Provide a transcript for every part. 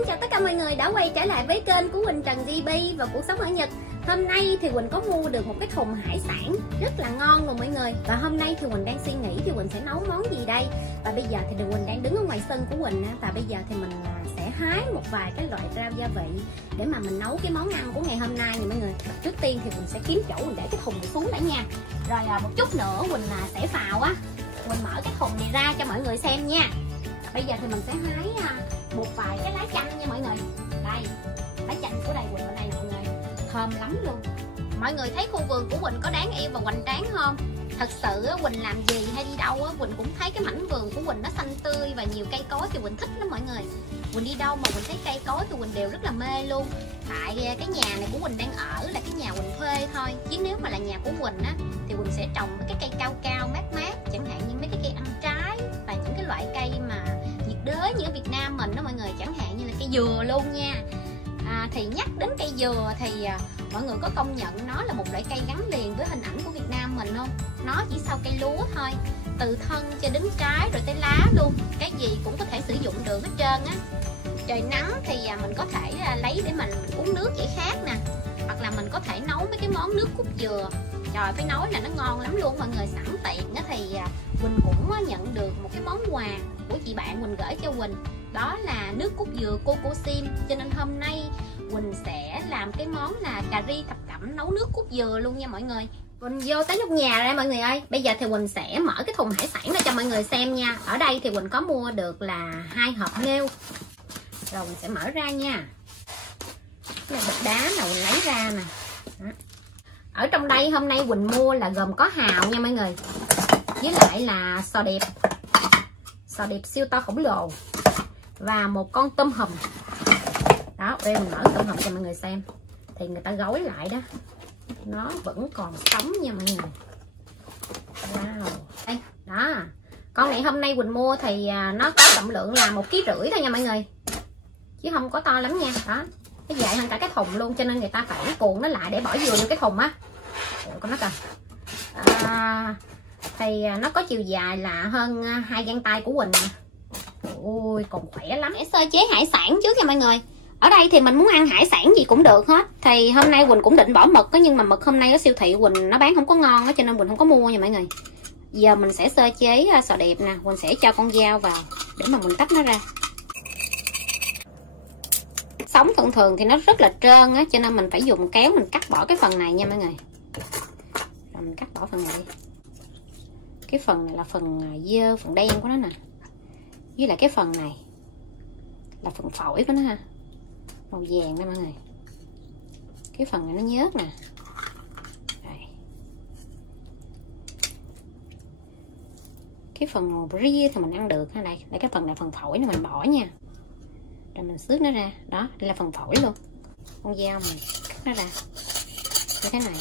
Xin chào tất cả mọi người đã quay trở lại với kênh của Quỳnh Trần GB và cuộc sống ở Nhật. Hôm nay thì Quỳnh có mua được một cái thùng hải sản rất là ngon luôn mọi người. Và hôm nay thì Quỳnh đang suy nghĩ thì Quỳnh sẽ nấu món gì đây. Và bây giờ thì Quỳnh đang đứng ở ngoài sân của Quỳnh. Và bây giờ thì mình sẽ hái một vài cái loại rau gia vị để mà mình nấu cái món ăn của ngày hôm nay nha mọi người. Trước tiên thì Quỳnh sẽ kiếm chỗ Quỳnh để cái thùng này xuống đã nha. Rồi một chút nữa Quỳnh sẽ vào á, Quỳnh mở cái thùng này ra cho mọi người xem nha. Bây giờ thì mình sẽ hái một vài cái lá chanh nha mọi người. Đây, lá chanh của đây Quỳnh ở đây nè mọi người, thơm lắm luôn. Mọi người thấy khu vườn của Quỳnh có đáng yêu và hoành tráng không? Thật sự Quỳnh làm gì hay đi đâu Quỳnh cũng thấy cái mảnh vườn của Quỳnh nó xanh tươi và nhiều cây cối thì Quỳnh thích lắm mọi người. Quỳnh đi đâu mà Quỳnh thấy cây cối thì Quỳnh đều rất là mê luôn. Tại cái nhà này của Quỳnh đang ở là cái nhà Quỳnh thuê thôi, chứ nếu mà là nhà của Quỳnh á thì Quỳnh sẽ trồng mấy cái cây cao cao mát mát, chẳng hạn như mấy cái cây ăn trái và những cái loại cây mà nhiệt đới như ở Việt Nam mình đó mọi người, chẳng hạn như là cây dừa luôn nha. Thì nhắc đến cây dừa thì mọi người có công nhận nó là một loại cây gắn liền với hình ảnh của Việt Nam mình không? Nó chỉ sau cây lúa thôi, từ thân cho đến trái rồi tới lá luôn, cái gì cũng có thể sử dụng được hết trơn á. Trời nắng thì mình có thể lấy để mình uống nước giải khát nè, hoặc là mình có thể nấu mấy cái món nước cốt dừa. Trời, phải nói là nó ngon lắm luôn mọi người. Sẵn tiện á thì Quỳnh cũng nhận được một cái món quà của chị bạn Quỳnh gửi cho Quỳnh, đó là nước cốt dừa Coco Sim. Cho nên hôm nay Quỳnh sẽ làm cái món là cà ri thập cẩm nấu nước cốt dừa luôn nha mọi người. Quỳnh vô tới lúc nhà đây mọi người ơi. Bây giờ thì Quỳnh sẽ mở cái thùng hải sản ra cho mọi người xem nha. Ở đây thì Quỳnh có mua được là 2 hộp nghêu. Rồi mình sẽ mở ra nha. Cái này bịch đá nào Quỳnh lấy ra nè. Đó. Ở trong đây hôm nay Quỳnh mua là gồm có hào nha mọi người, với lại là sò đẹp siêu to khổng lồ, và một con tôm hùm. Đó, đây mình mở tôm hùm cho mọi người xem. Thì người ta gói lại đó, nó vẫn còn sống nha mọi người. Wow. Đây, đó. Con này hôm nay Quỳnh mua thì nó có trọng lượng là 1,5 kg thôi nha mọi người, chứ không có to lắm nha. Đó, nó dài hơn cả cái thùng luôn, cho nên người ta phải cuộn nó lại để bỏ vừa vô cái thùng á. Con nó kìa. Thì nó có chiều dài là hơn 2 gang tay của Quỳnh. Ôi còn khỏe lắm. Để sơ chế hải sản trước nha mọi người. Ở đây thì mình muốn ăn hải sản gì cũng được hết. Thì hôm nay Quỳnh cũng định bỏ mực đó, nhưng mà mực hôm nay ở siêu thị Quỳnh nó bán không có ngon đó, cho nên Quỳnh không có mua nha mọi người. Giờ mình sẽ sơ chế sò đẹp nè. Quỳnh sẽ cho con dao vào để mà mình tách nó ra. Sống thường thì nó rất là trơn á, cho nên mình phải dùng kéo mình cắt bỏ cái phần này nha mọi người. Rồi mình cắt bỏ phần này đi. Cái phần này là phần dơ, phần đen của nó nè. Với lại cái phần này là phần phổi của nó ha, màu vàng đây mọi người. Cái phần này nó nhớt nè. Đây. Cái phần màu ria thì mình ăn được ha. Đây cái phần này phần phổi này mình bỏ nha. Rồi mình xước nó ra. Đó, đây là phần phổi luôn. Con dao mình cắt nó ra như thế này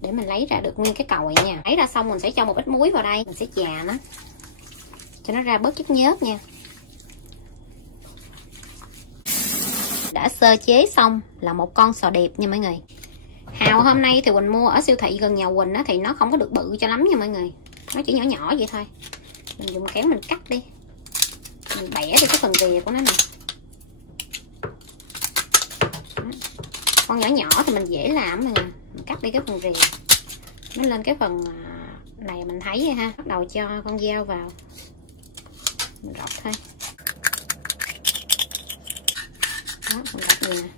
để mình lấy ra được nguyên cái còi nha. Lấy ra xong mình sẽ cho một ít muối vào đây, mình sẽ chà nó cho nó ra bớt chất nhớt nha. Đã sơ chế xong là một con sò đẹp nha mọi người. Hào hôm nay thì Quỳnh mua ở siêu thị gần nhà Quỳnh á, thì nó không có được bự cho lắm nha mọi người, nó chỉ nhỏ nhỏ vậy thôi. Mình dùng kéo mình cắt đi, mình bẻ đi cái phần rìa của nó nè. Con nhỏ nhỏ thì mình dễ làm mọi người. Mình cắt đi cái phần rìa, nó lên cái phần này mình thấy vậy ha. Bắt đầu cho con dao vào, mình rọc thôi. Đó, mình rọc gì nè.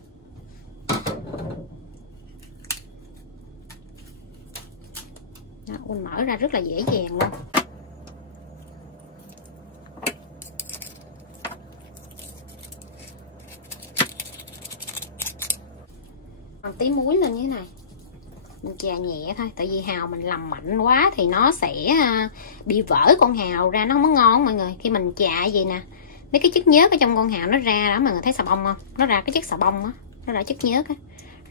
Đó, mình mở ra rất là dễ dàng luôn. Còn tí muối lên như thế này, mình chà nhẹ thôi, tại vì hào mình làm mạnh quá thì nó sẽ bị vỡ con hào ra, nó không có ngon mọi người. Khi mình chà vậy nè, mấy cái chất nhớt ở trong con hào nó ra đó, mọi người thấy xà bông không? Nó ra cái chất xà bông á, nó ra chất nhớt á.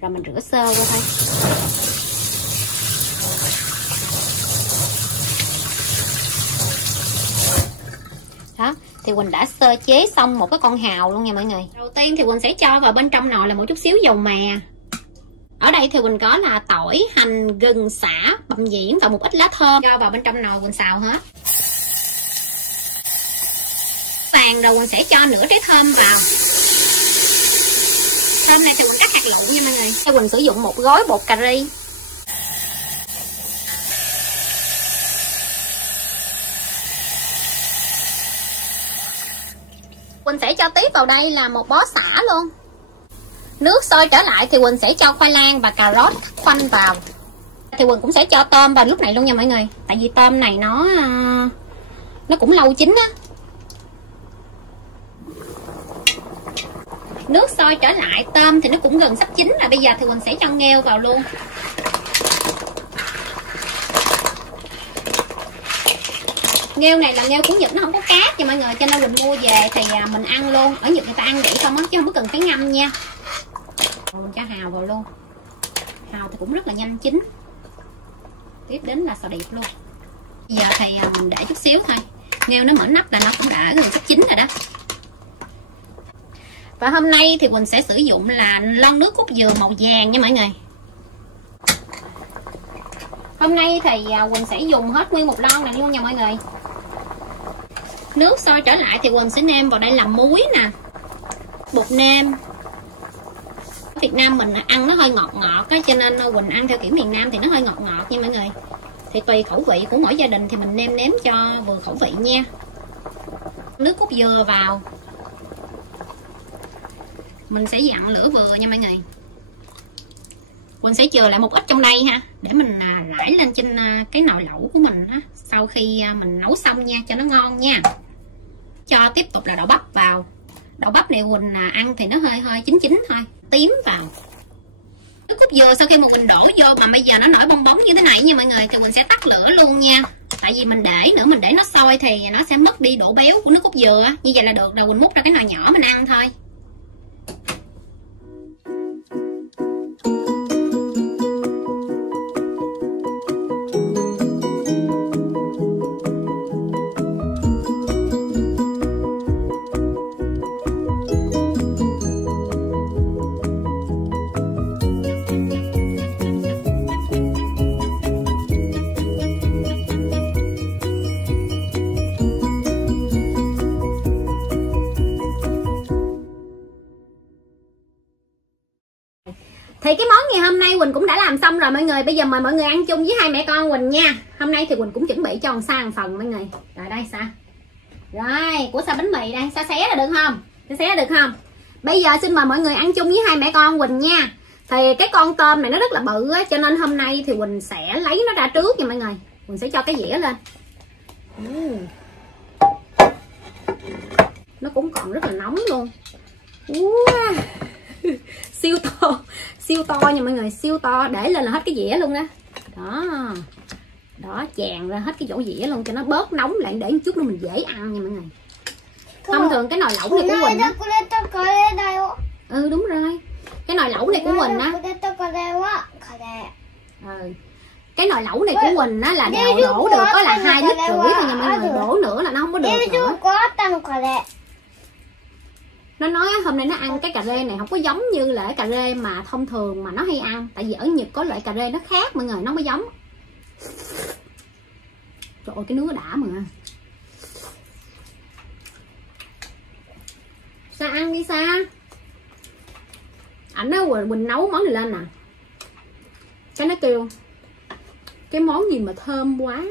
Rồi mình rửa sơ qua thôi. Đó, thì Quỳnh đã sơ chế xong một cái con hào luôn nha mọi người. Đầu tiên thì Quỳnh sẽ cho vào bên trong nồi là một chút xíu dầu mè. Ở đây thì Quỳnh có là tỏi, hành, gừng, sả, băm nhuyễn và một ít lá thơm. Cho vào bên trong nồi Quỳnh xào hết. vàng rồi Quỳnh sẽ cho nửa trái thơm vào. Thơm này thì Quỳnh cắt hạt lựu nha mọi người. Quỳnh sử dụng một gói bột cà ri. Quỳnh sẽ cho tiếp vào đây là một bó sả luôn. Nước sôi trở lại thì Quỳnh sẽ cho khoai lang và cà rốt cắt khoanh vào. Thì Quỳnh cũng sẽ cho tôm vào lúc này luôn nha mọi người. Tại vì tôm này nó cũng lâu chín á. Nước sôi trở lại, tôm thì nó cũng gần sắp chín rồi. Bây giờ thì Quỳnh sẽ cho nghêu vào luôn. Nghêu này là nghêu của Nhật, nó không có cát nha mọi người, cho nên mình mua về thì mình ăn luôn. Ở Nhật người ta ăn vậy không á, chứ không có cần phải ngâm nha. Mình cho hào vào luôn. Hào thì cũng rất là nhanh chín. Tiếp đến là sò điệp luôn. Bây giờ thì mình để chút xíu thôi. Nghêu nó mở nắp là nó cũng đã gần sắp chín rồi đó. Và hôm nay thì Quỳnh sẽ sử dụng là lon nước cốt dừa màu vàng nha mọi người. Hôm nay thì Quỳnh sẽ dùng hết nguyên một lon này luôn nha mọi người. Nước sôi trở lại thì Quỳnh sẽ nêm vào đây là muối nè, bột nêm. Ở Việt Nam mình ăn nó hơi ngọt ngọt á, cho nên Quỳnh ăn theo kiểu miền Nam thì nó hơi ngọt ngọt nha mọi người. Thì tùy khẩu vị của mỗi gia đình thì mình nêm nếm cho vừa khẩu vị nha. Nước cốt dừa vào. Mình sẽ dặn lửa vừa nha mọi người. Quỳnh sẽ chừa lại một ít trong đây ha, để mình rải lên trên cái nồi lẩu của mình ha, sau khi mình nấu xong nha, cho nó ngon nha. Cho tiếp tục là đậu bắp vào. Đậu bắp này Quỳnh ăn thì nó hơi chín chín thôi. Tím vào. Nước cốt dừa sau khi mà Quỳnh đổ vô mà bây giờ nó nổi bong bóng như thế này nha mọi người, thì Quỳnh sẽ tắt lửa luôn nha. Tại vì mình để nữa, mình để nó sôi thì nó sẽ mất đi độ béo của nước cốt dừa. Như vậy là được rồi, Quỳnh múc ra cái nồi nhỏ mình ăn thôi. Thì cái món ngày hôm nay Quỳnh cũng đã làm xong rồi mọi người. Bây giờ mời mọi người ăn chung với hai mẹ con Quỳnh nha. Hôm nay thì Quỳnh cũng chuẩn bị cho một xa một phần mọi người. Rồi đây Sa. Rồi của Sa bánh mì đây. Sa xé ra được không? Sa xé ra được không? Bây giờ xin mời mọi người ăn chung với hai mẹ con Quỳnh nha. Thì cái con tôm này nó rất là bự á, cho nên hôm nay thì Quỳnh sẽ lấy nó ra trước nha mọi người. Quỳnh sẽ cho cái dĩa lên. Nó cũng còn rất là nóng luôn. Siêu to nha mọi người, siêu to, để lên là hết cái dĩa luôn đó. Đó tràn ra hết cái chỗ dĩa luôn cho nó bớt nóng lại, để một chút nữa mình dễ ăn nha mọi người. Thông thường cái nồi lẩu này của Quỳnh á. Đúng rồi, cái nồi lẩu này của Quỳnh á. Cái nồi lẩu này của Quỳnh á là đổ được có là 2,5 lít thôi nha mọi người, đổ nữa là nó không có được nữa. Nó nói hôm nay nó ăn cái cà rê này không có giống như là cái cà rê mà thông thường mà nó hay ăn. Tại vì ở Nhật có loại cà rê nó khác mọi người, nó không có giống. Trời ơi cái nước đã mà. Sa ăn đi Sa. Ảnh nói Quỳnh nấu món này lên nè. Cái nó kêu cái món gì mà thơm quá.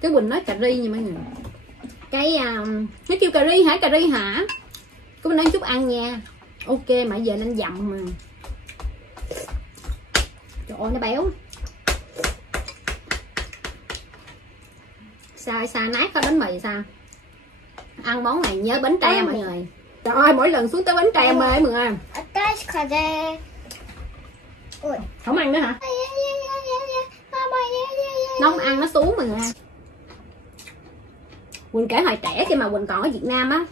Cái Quỳnh nói cà ri nha mọi người. Cái nó kêu cà ri hả? Cà ri hả? Có mình nói chút ăn nha. Ok mà giờ lên dặm mà. Trời ơi nó béo. Sa nát có bánh mì sao? Ăn món này nhớ bánh tre mọi người. Trời ơi mỗi lần xuống tới bánh tre mê mọi người. Không ăn nữa hả? Nó không ăn nó xuống mọi người. Quỳnh kể hồi trẻ khi mà Quỳnh còn ở Việt Nam á,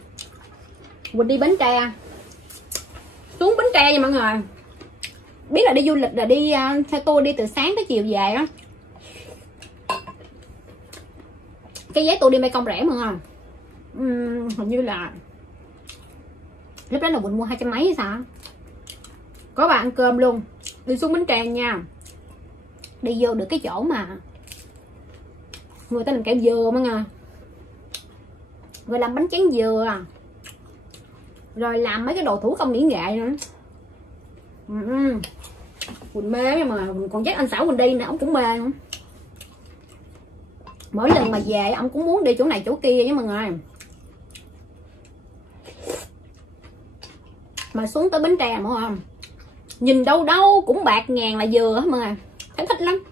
Quỳnh đi Bến Tre, xuống Bến Tre nha mọi người. Biết là đi du lịch là đi theo tour, đi từ sáng tới chiều về á. Cái vé tour đi Mekong rẻ mọi người. Hình như là lúc đó là Quỳnh mua 200 mấy hay sao. Có bà ăn cơm luôn. Đi xuống Bến Tre nha, đi vô được cái chỗ mà người ta làm kẹo dừa mọi người. rồi làm bánh tráng dừa, rồi làm mấy cái đồ thủ công mỹ nghệ nữa. Quỳnh mê mà còn dắt anh Sảo Quỳnh đi nè, ông cũng mê nữa. Mỗi lần mà về ông cũng muốn đi chỗ này chỗ kia với mọi người. Mà xuống tới Bến Tre đúng không, nhìn đâu đâu cũng bạc ngàn là dừa hết mọi người, thấy thích lắm.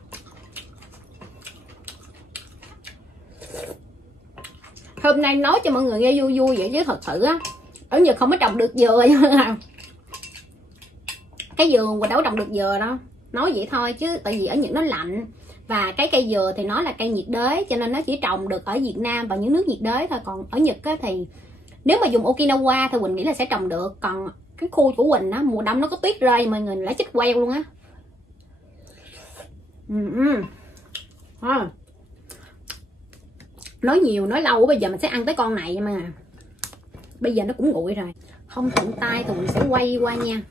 Hôm nay nói cho mọi người nghe vui vui vậy chứ thật sự á ở Nhật không có trồng được dừa nha. Cái dừa Quỳnh đâu có trồng được dừa đâu, nói vậy thôi chứ tại vì ở Nhật nó lạnh, và cái cây dừa thì nó là cây nhiệt đới cho nên nó chỉ trồng được ở Việt Nam và những nước nhiệt đới thôi. Còn ở Nhật á, thì nếu mà dùng Okinawa thì Quỳnh nghĩ là sẽ trồng được. Còn cái khu của Quỳnh á, mùa đông nó có tuyết rơi mọi người lại chích queo luôn á. Nói nhiều nói lâu bây giờ mình sẽ ăn tới con này mà bây giờ nó cũng nguội rồi, không thuận tay thì mình sẽ quay qua nha.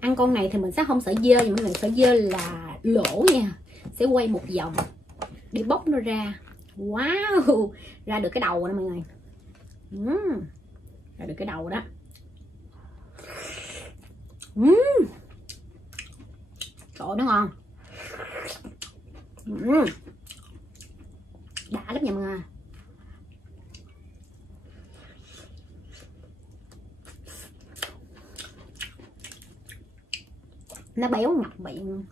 Ăn con này thì mình sẽ không sợ dơ, mọi người, sợ dơ là lỗ nha. Sẽ quay một vòng để bóc nó ra. Wow, ra được cái đầu nè mọi người. Ra được cái đầu đó. Trời ơi, nó ngon. Đã lắm nha mọi người. Nó béo ngập miệng.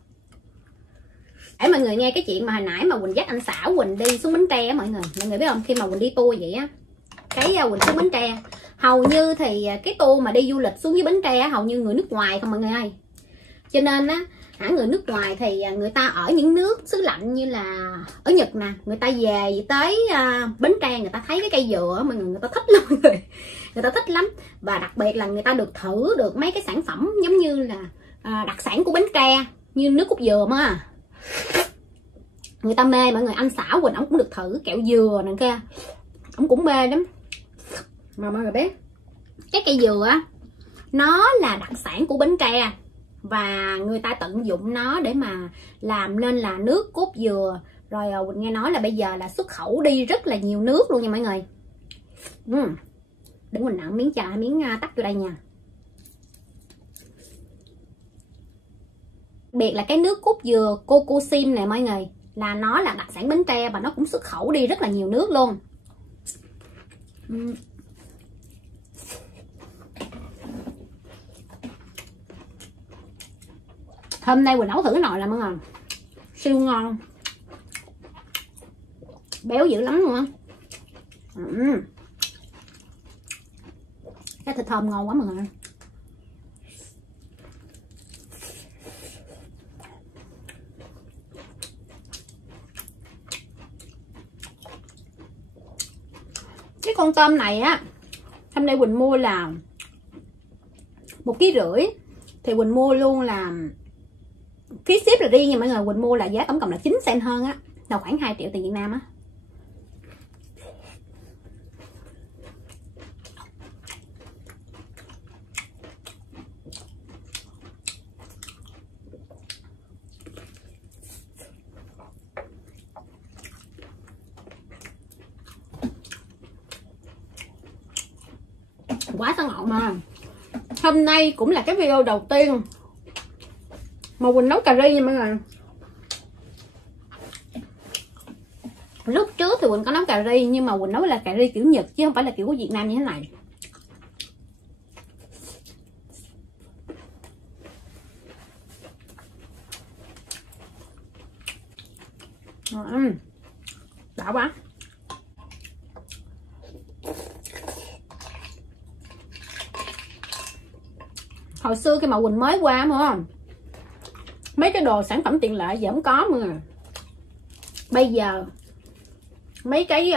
Để mọi người nghe cái chuyện mà hồi nãy mà Quỳnh dắt anh Sảo Quỳnh đi xuống Bến Tre á mọi người biết không, khi mà Quỳnh đi tour vậy á, cái Quỳnh xuống Bến Tre hầu như thì cái tour mà đi du lịch xuống dưới Bến Tre hầu như người nước ngoài không mọi người ơi. Cho nên á người nước ngoài thì người ta ở những nước xứ lạnh như là ở Nhật nè, người ta về tới Bến Tre người ta thấy cái cây dừa mọi người ta thích lắm mọi người. Người ta thích lắm, và đặc biệt là người ta được thử được mấy cái sản phẩm giống như là đặc sản của Bến Tre như nước cốt dừa mà người ta mê mọi người. Anh Sảo Quỳnh ông cũng được thử kẹo dừa nè kia, ông cũng mê lắm. Mà mọi người biết cái cây dừa á nó là đặc sản của Bến Tre và người ta tận dụng nó để mà làm nên là nước cốt dừa. Rồi Quỳnh nghe nói là bây giờ là xuất khẩu đi rất là nhiều nước luôn nha mọi người. Để mình ăn miếng trà miếng tắt vô đây nha. Biệt là cái nước cốt dừa Kokusim này mọi người, là nó là đặc sản Bến Tre và nó cũng xuất khẩu đi rất là nhiều nước luôn. Hôm nay Quỳnh nấu thử cái nồi là mọi người, siêu ngon, béo dữ lắm luôn á. Cái thịt thơm ngon quá mọi người. Cái con tôm này á hôm nay Quỳnh mua là 1,5 kg, thì Quỳnh mua luôn là phí ship là riêng nha mọi người. Quỳnh mua là giá tổng cộng là 9 cent hơn á, là khoảng 2 triệu tiền Việt Nam á. Quá sao ngọt mà. Hôm nay cũng là cái video đầu tiên mà Quỳnh nấu cà ri nha mọi người. Lúc trước thì Quỳnh có nấu cà ri nhưng mà Quỳnh nấu là cà ri kiểu Nhật chứ không phải là kiểu của Việt Nam như thế này. Đã quá. Hồi xưa khi mà Quỳnh mới qua đúng không, mấy cái đồ sản phẩm tiện lợi giờ không có mọi người. Bây giờ mấy cái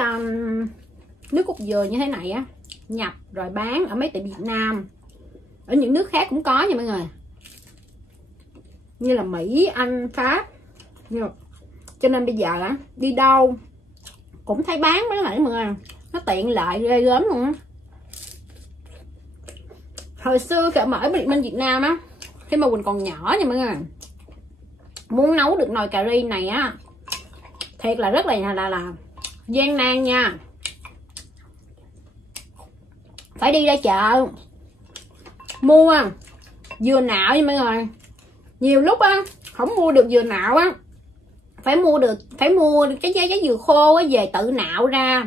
nước cốt dừa như thế này á nhập rồi bán ở mấy tiệm Việt Nam, ở những nước khác cũng có nha mọi người, như là Mỹ, Anh, Pháp. Cho nên bây giờ á đi đâu cũng thấy bán mấy cái này mọi người, nó tiện lợi ghê gớm luôn á. Hồi xưa khi mà ở bên Việt Nam á, khi mà Quỳnh còn nhỏ nha mọi người, muốn nấu được nồi cà ri này á thiệt là rất là gian nan nha. phải đi ra chợ mua dừa nạo nha mọi người. Nhiều lúc á không mua được dừa nạo á, phải mua cái trái dừa khô á về tự nạo ra,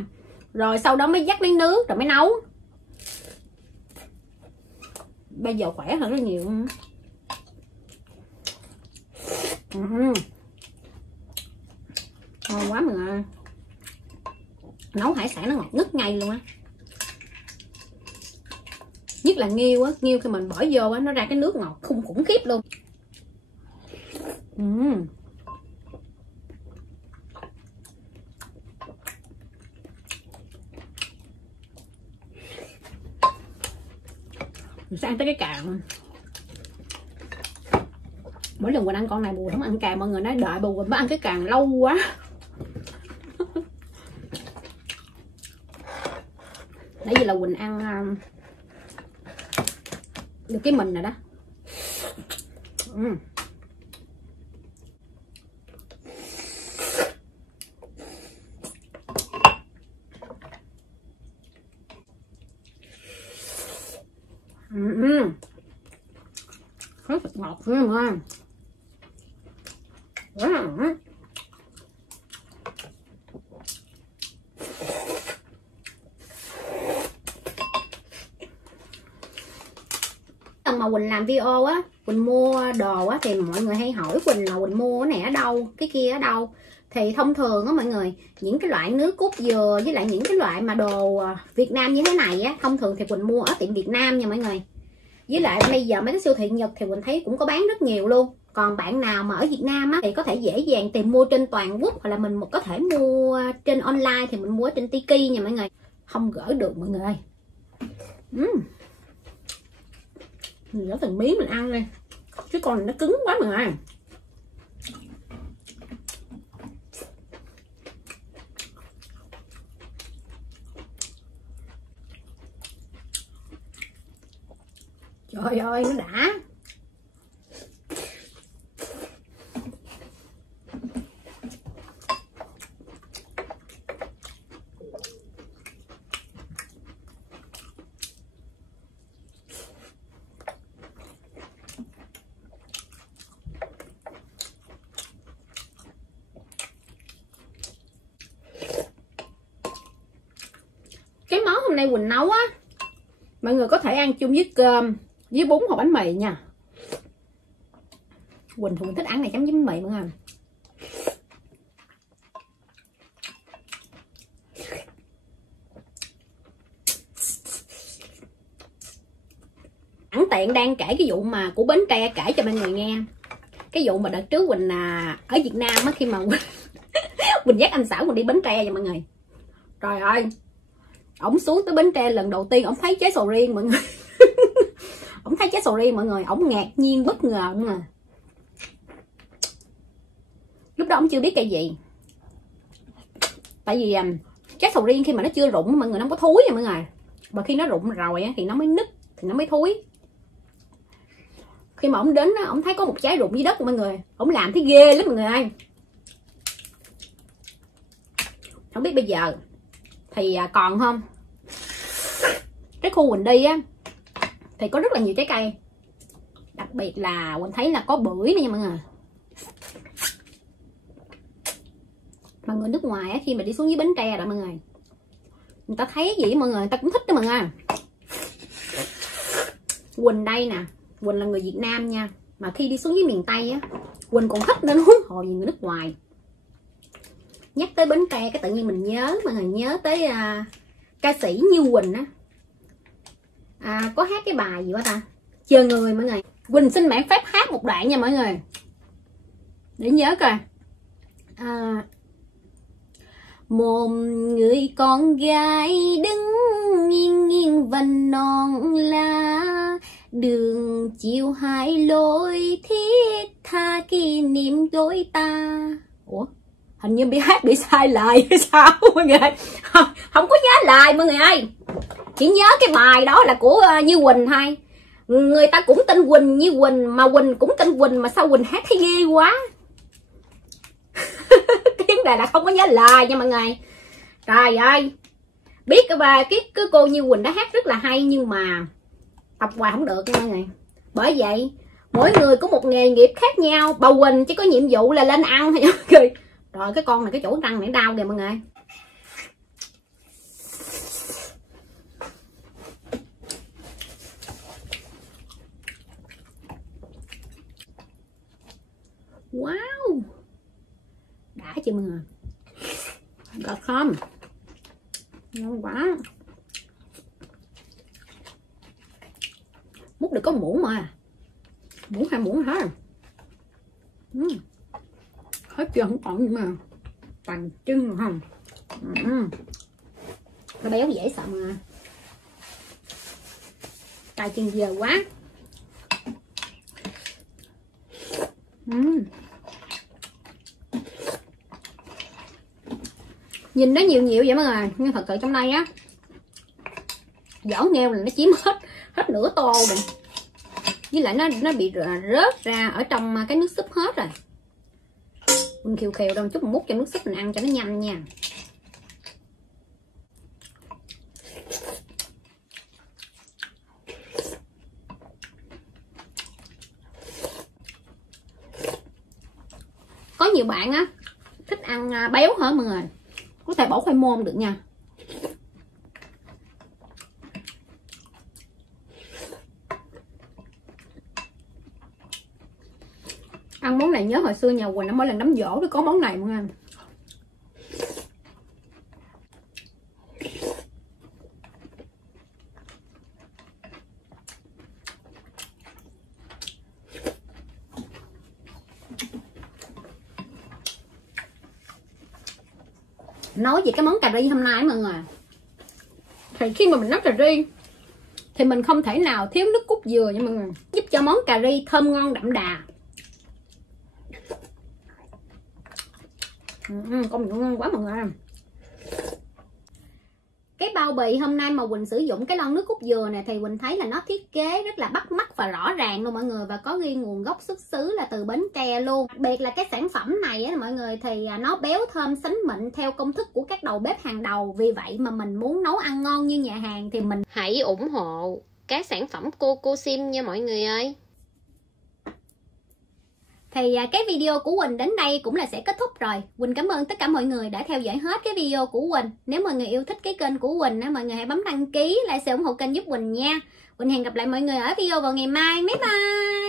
rồi sau đó mới vắt lấy nước rồi mới nấu. Bây giờ khỏe hơn rất nhiều. Ngon quá mọi người. Nấu hải sản nó ngọt ngứt ngay luôn á. Nhất là nghêu á, nghêu khi mình bỏ vô á nó ra cái nước ngọt khủng khiếp luôn. Mình sẽ ăn tới cái càng. Mỗi lần Quỳnh ăn con này Bùi không ăn càng, mọi người nói đợi Bùi Quỳnh mới ăn cái càng lâu quá. Nãy giờ là Quỳnh ăn được cái mình rồi đó. Rất ngọt luôn ha. Mà Quỳnh làm video á, Quỳnh mua đồ á thì mọi người hay hỏi Quỳnh là Quỳnh mua cái này ở đâu, cái kia ở đâu. Thì thông thường á mọi người, những cái loại nước cốt dừa với lại những cái loại mà đồ Việt Nam như thế này á, thông thường thì Quỳnh mua ở tiệm Việt Nam nha mọi người. Với lại bây giờ mấy cái siêu thị Nhật thì Quỳnh thấy cũng có bán rất nhiều luôn. Còn bạn nào mà ở Việt Nam á thì có thể dễ dàng tìm mua trên toàn quốc, hoặc là mình có thể mua trên online thì mình mua trên Tiki nha mọi người. Không gỡ được mọi người ơi. Mình gỡ từng miếng mình ăn đi, chứ còn nó cứng quá mọi người. Trời ơi nó đã. Cái món hôm nay Quỳnh nấu á, mọi người có thể ăn chung với cơm, với bún hoặc bánh mì nha. Quỳnh thường thích ăn này chấm với bánh mì mọi người. Sẵn tiện đang kể cái vụ mà của Bến Tre, kể cho mọi người nghe. Cái vụ mà đợt trước Quỳnh ở Việt Nam á, khi mà Quỳnh dắt anh Xảo Quỳnh đi Bến Tre nha mọi người. Trời ơi, ổng xuống tới Bến Tre lần đầu tiên ổng thấy trái sầu riêng mọi người. Ổng thấy trái sầu riêng mọi người, ổng ngạc nhiên bất ngờ mà. Lúc đó ổng chưa biết cây gì. Tại vì trái sầu riêng khi mà nó chưa rụng mọi người, nó không có thúi nha mọi người. Và khi nó rụng rồi thì nó mới nứt, thì nó mới thúi. Khi mà ổng đến ổng thấy có một trái rụng dưới đất mọi người, ổng làm thấy ghê lắm mọi người ơi. Không biết bây giờ thì còn không. Cái khu Quỳnh đi á thì có rất là nhiều trái cây, đặc biệt là Quỳnh thấy là có bưởi nữa nha mọi người. Mà người nước ngoài á, khi mà đi xuống dưới Bến Tre đó mọi người, người ta thấy gì mọi người, người ta cũng thích đó mọi người. Quỳnh đây nè, Quỳnh là người Việt Nam nha, mà khi đi xuống dưới miền Tây á, Quỳnh còn thích nữa huống hồ gì người nước ngoài. Nhắc tới Bến Tre cái tự nhiên mình nhớ, mọi người nhớ tới ca sĩ Như Quỳnh á, có hát cái bài gì quá ta, Chờ Người mọi người. Quỳnh xin mạn phép hát một đoạn nha mọi người, để nhớ coi. Một người con gái đứng nghiêng nghiêng vành non lá, đường chiều hai lối thiết tha kỷ niệm đôi ta. Ủa, hình như bị hát bị sai lời hay sao mọi người? Không có nhớ lời mọi người ơi, chỉ nhớ cái bài đó là của Như Quỳnh thôi. Người ta cũng tên Quỳnh như Quỳnh, mà Quỳnh cũng tên Quỳnh, mà sao Quỳnh hát thấy ghê quá. Cái vấn đề là không có nhớ lời nha mọi người. Trời ơi, Biết cái cô Như Quỳnh đã hát rất là hay, nhưng mà tập hoài không được nha mọi người. Bởi vậy mỗi người có một nghề nghiệp khác nhau. Bà Quỳnh chỉ có nhiệm vụ là lên ăn thôi. Rồi cái con này cái chỗ răng này đau kìa mọi người. Wow, đã chưa mọi người? Được không? Ngon quá. Múc được có muỗng mà, muỗng 2 muỗng hết. Hết chưa, không còn gì mà toàn trưng rồi không. Nó béo dễ sợ mà. Cay chân dừa quá. Nhìn nó nhiều nhiều vậy mọi người, nhưng thật sự trong đây á, vỏ nghêu là nó chiếm hết nửa tô rồi. Với lại nó bị rớt ra ở trong cái nước súp hết rồi. Mình khều khều đâu chút, một múc cho nước súp mình ăn cho nó nhanh nha. Có nhiều bạn á thích ăn béo hả mọi người, có thể bỏ khoai môn được nha. Ăn món này nhớ hồi xưa nhà Quỳnh mỗi lần đám giỗ thì có món này mọi người. Nói về cái món cà ri hôm nay mọi người, thì khi mà mình nấu cà ri thì mình không thể nào thiếu nước cốt dừa nha mọi người, giúp cho món cà ri thơm ngon đậm đà. Công nhận ngon quá mọi người. Cái bao bì hôm nay mà Quỳnh sử dụng cái lon nước cốt dừa này thì Quỳnh thấy là nó thiết kế rất là bắt mắt và rõ ràng luôn mọi người, và có ghi nguồn gốc xuất xứ là từ Bến Tre luôn. Đặc biệt là cái sản phẩm này á mọi người, thì nó béo thơm sánh mịn theo công thức của các đầu bếp hàng đầu. Vì vậy mà mình muốn nấu ăn ngon như nhà hàng thì mình hãy ủng hộ các sản phẩm cô Sim nha mọi người ơi. Thì cái video của Quỳnh đến đây cũng là sẽ kết thúc rồi. Quỳnh cảm ơn tất cả mọi người đã theo dõi hết cái video của Quỳnh. Nếu mọi người yêu thích cái kênh của Quỳnh á, mọi người hãy bấm đăng ký, like, share, ủng hộ kênh giúp Quỳnh nha. Quỳnh hẹn gặp lại mọi người ở video vào ngày mai. Bye bye.